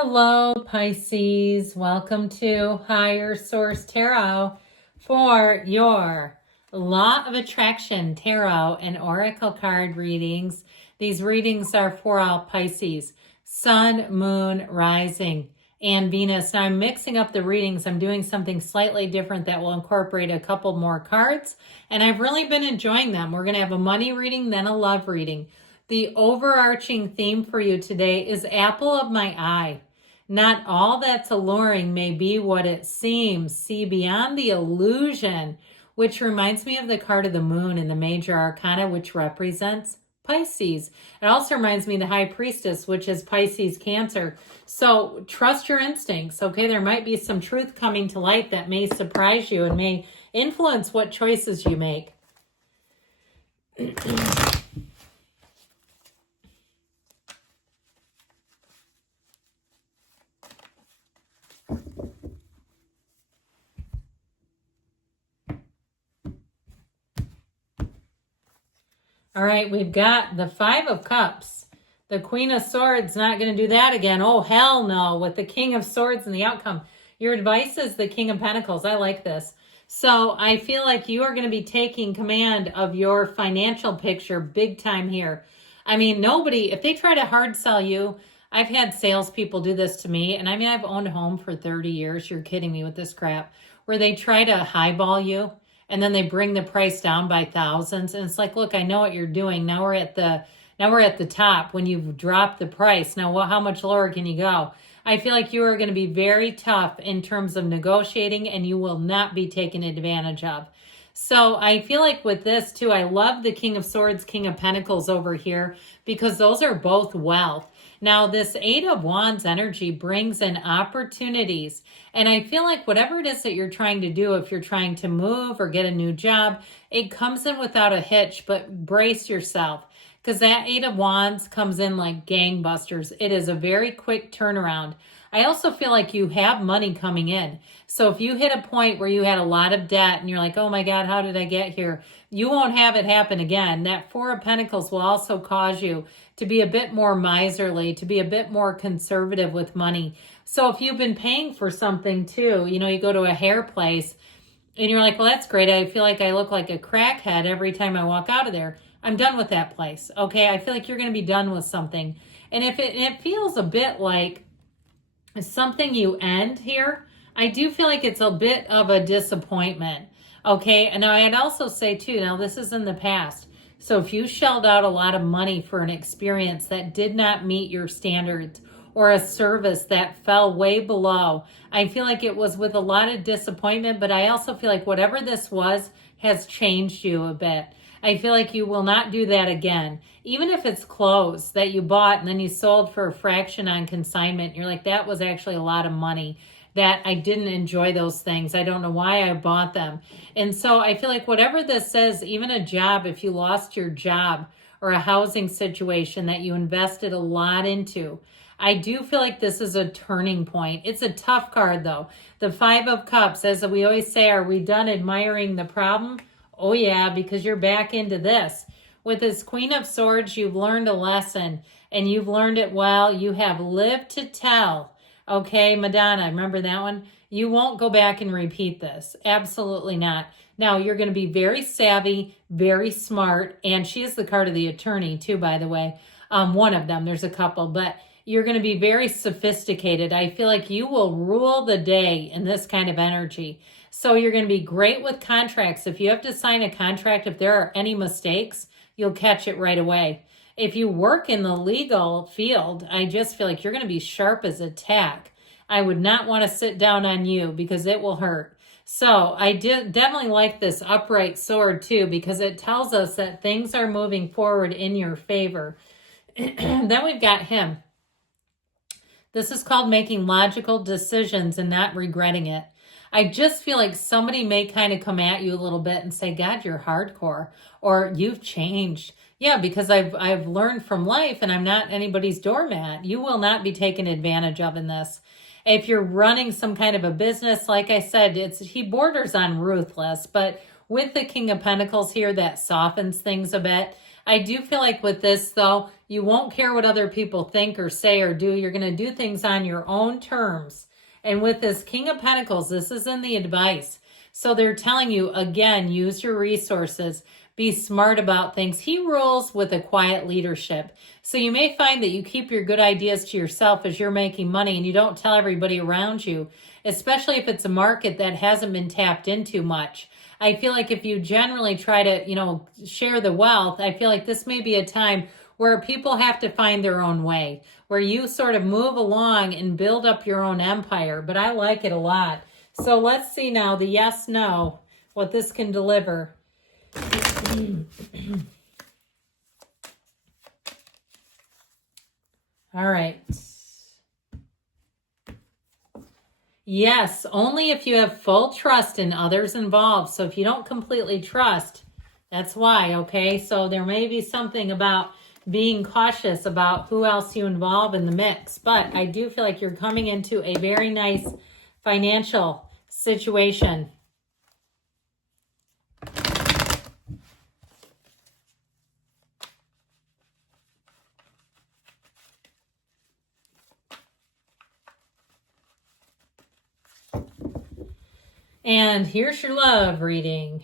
Hello, Pisces. Welcome to Higher Source Tarot for your Law of Attraction Tarot and Oracle card readings. These readings are for all Pisces, Sun, Moon, Rising, and Venus. Now I'm mixing up the readings. I'm doing something slightly different that will incorporate a couple more cards, and I've really been enjoying them. We're going to have a money reading, then a love reading. The overarching theme for you today is apple of my eye. Not all that's alluring may be what it seems. See beyond the illusion, which reminds me of the card of the moon in the major arcana, which represents Pisces. It also reminds me of the high priestess, which is Pisces Cancer. So trust your instincts, okay? There might be some truth coming to light that may surprise you and may influence what choices you make. All right, we've got the Five of Cups. The Queen of Swords, not going to do that again. Oh, hell no, with the King of Swords and the outcome. Your advice is the King of Pentacles. I like this. So I feel like you are going to be taking command of your financial picture big time here. I mean, nobody, if they try to hard sell you, I've had salespeople do this to me. And I mean, I've owned a home for 30 years. You're kidding me with this crap. Where they try to highball you. And then they bring the price down by thousands. And it's like, look, I know what you're doing. Now we're at the top when you've dropped the price. Now, how much lower can you go? I feel like you are going to be very tough in terms of negotiating, and you will not be taken advantage of. So I feel like with this too, I love the King of Swords, King of Pentacles over here, because those are both wealth. Now, this Eight of Wands energy brings in opportunities. And I feel like whatever it is that you're trying to do, if you're trying to move or get a new job, it comes in without a hitch, but brace yourself. Because that Eight of Wands comes in like gangbusters. It is a very quick turnaround. I also feel like you have money coming in. So if you hit a point where you had a lot of debt and you're like, oh my God, how did I get here? You won't have it happen again. That Four of Pentacles will also cause you to be a bit more miserly, to be a bit more conservative with money. So if you've been paying for something too, you know, you go to a hair place and you're like, well, that's great. I feel like I look like a crackhead every time I walk out of there. I'm done with that place. Okay. I feel like you're going to be done with something. And if it feels a bit like something you end here, I do feel like it's a bit of a disappointment. Okay. And now I'd also say too, now this is in the past. So if you shelled out a lot of money for an experience that did not meet your standards or a service that fell way below, I feel like it was with a lot of disappointment, but I also feel like whatever this was has changed you a bit. I feel like you will not do that again. Even if it's clothes that you bought and then you sold for a fraction on consignment, you're like, that was actually a lot of money that I didn't enjoy those things. I don't know why I bought them. And so I feel like whatever this says, even a job, if you lost your job or a housing situation that you invested a lot into, I do feel like this is a turning point. It's a tough card though. The Five of Cups, as we always say, are we done admiring the problem? Oh yeah, because you're back into this. With this Queen of Swords, you've learned a lesson and you've learned it well. You have lived to tell. Okay, Madonna, remember that one? You won't go back and repeat this. Absolutely not. Now, you're going to be very savvy, very smart, and she is the card of the attorney too, by the way. One of them, there's a couple, but you're going to be very sophisticated. I feel like you will rule the day in this kind of energy. So you're going to be great with contracts. If you have to sign a contract, if there are any mistakes, you'll catch it right away. If you work in the legal field, I just feel like you're going to be sharp as a tack. I would not want to sit down on you because it will hurt. So I definitely like this upright sword too, because it tells us that things are moving forward in your favor. Then we've got him. This is called making logical decisions and not regretting it. I just feel like somebody may kind of come at you a little bit and say, God, you're hardcore, or you've changed. Yeah, because I've learned from life and I'm not anybody's doormat. You will not be taken advantage of in this. If you're running some kind of a business, like I said, he borders on ruthless, but with the King of Pentacles here, that softens things a bit. I do feel like with this, though, you won't care what other people think or say or do. You're going to do things on your own terms. And with this King of Pentacles, this is in the advice. So they're telling you, again, use your resources. Be smart about things. He rules with a quiet leadership. So you may find that you keep your good ideas to yourself as you're making money and you don't tell everybody around you, especially if it's a market that hasn't been tapped into much. I feel like if you generally try to, share the wealth, I feel like this may be a time where people have to find their own way, where you sort of move along and build up your own empire. But I like it a lot. So let's see now the yes, no, what this can deliver. All right. Yes, only if you have full trust in others involved. So if you don't completely trust, that's why, okay? So there may be something about being cautious about who else you involve in the mix. But I do feel like you're coming into a very nice financial situation. And here's your love reading.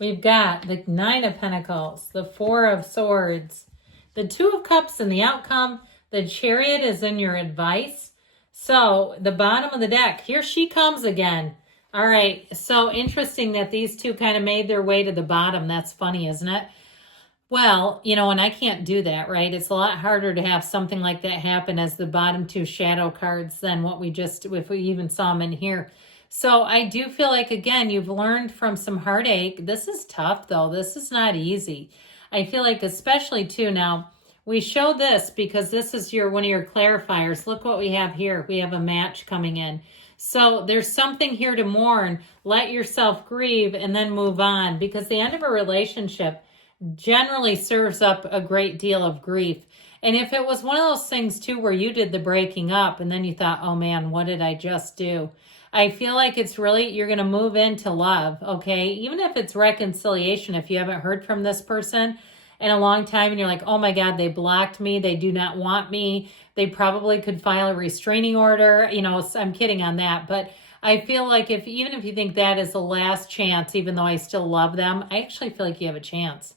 We've got the Nine of Pentacles, the Four of Swords, the Two of Cups in the outcome. The Chariot is in your advice. So the bottom of the deck, here she comes again. All right, so interesting that these two kind of made their way to the bottom. That's funny, isn't it? Well, and I can't do that, right? It's a lot harder to have something like that happen as the bottom two shadow cards than what if we even saw them in here. So I do feel like, again, you've learned from some heartache. This is tough, though. This is not easy. I feel like especially, too, now, we show this because this is one of your clarifiers. Look what we have here. We have a match coming in. So there's something here to mourn. Let yourself grieve and then move on, because the end of a relationship generally serves up a great deal of grief. And if it was one of those things too where you did the breaking up and then you thought, oh man, what did I just do? I feel like it's really, you're going to move into love, okay? Even if it's reconciliation, if you haven't heard from this person in a long time and you're like, oh my God, they blocked me, they do not want me, they probably could file a restraining order, I'm kidding on that, but I feel like even if you think that is the last chance, even though I still love them, I actually feel like you have a chance.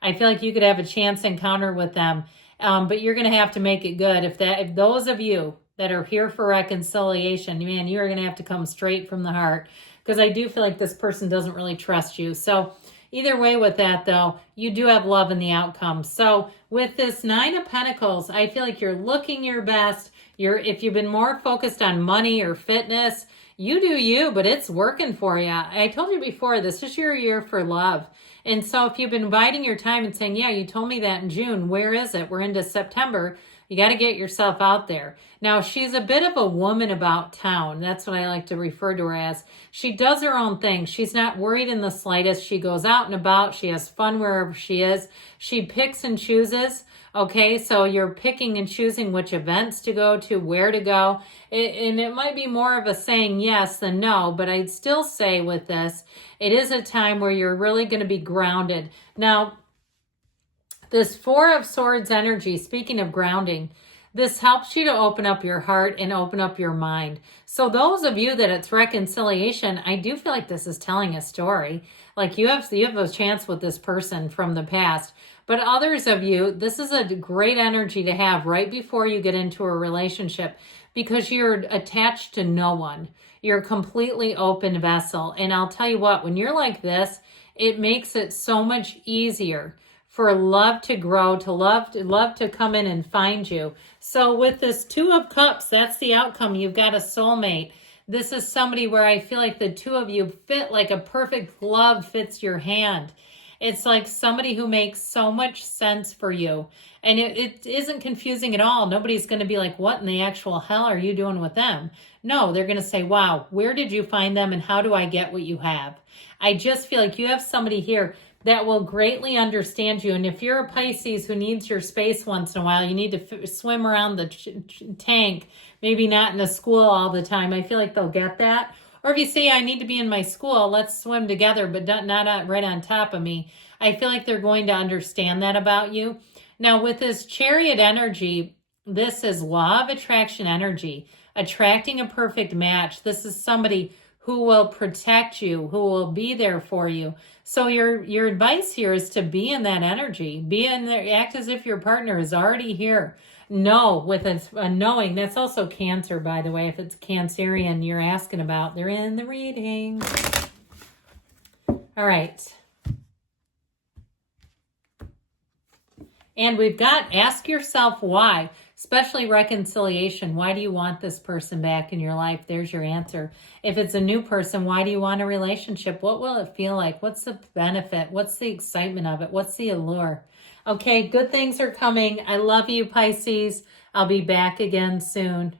I feel like you could have a chance encounter with them, but you're going to have to make it good. If those of you that are here for reconciliation, man, you are going to have to come straight from the heart, because I do feel like this person doesn't really trust you. So either way with that, though, you do have love in the outcome. So with this Nine of Pentacles, I feel like you're looking your best. If you've been more focused on money or fitness, you do you, but it's working for you. I told you before, this is your year for love. And so if you've been biding your time and saying, yeah, you told me that in June, where is it? We're into September. You got to get yourself out there. Now, she's a bit of a woman about town. That's what I like to refer to her as. She does her own thing. She's not worried in the slightest. She goes out and about. She has fun wherever she is. She picks and chooses. Okay, so you're picking and choosing which events to go to, where to go. And it might be more of a saying yes than no, but I'd still say with this, it is a time where you're really going to be grounded. Now, this Four of Swords energy, speaking of grounding, this helps you to open up your heart and open up your mind. So those of you that it's reconciliation, I do feel like this is telling a story. Like you have a chance with this person from the past. But others of you, this is a great energy to have right before you get into a relationship, because you're attached to no one. You're a completely open vessel. And I'll tell you what, when you're like this, it makes it so much easier for love to grow, to love to come in and find you. So with this Two of Cups, that's the outcome. You've got a soulmate. This is somebody where I feel like the two of you fit like a perfect glove fits your hand. It's like somebody who makes so much sense for you. And it isn't confusing at all. Nobody's going to be like, what in the actual hell are you doing with them? No, they're going to say, wow, where did you find them and how do I get what you have? I just feel like you have somebody here that will greatly understand you. And if you're a Pisces who needs your space once in a while, you need to swim around the tank, maybe not in the school all the time. I feel like they'll get that. Or if you say, I need to be in my school, let's swim together, but not right on top of me. I feel like they're going to understand that about you. Now, with this Chariot energy, this is law of attraction energy, attracting a perfect match. This is somebody who will protect you, who will be there for you. So your advice here is to be in that energy. Be in there, act as if your partner is already here. Know with a knowing. That's also Cancer, by the way. If it's Cancerian you're asking about, they're in the reading. All right. And we've got ask yourself why, especially reconciliation. Why do you want this person back in your life? There's your answer. If it's a new person, why do you want a relationship? What will it feel like? What's the benefit? What's the excitement of it? What's the allure? Okay, good things are coming. I love you, Pisces. I'll be back again soon.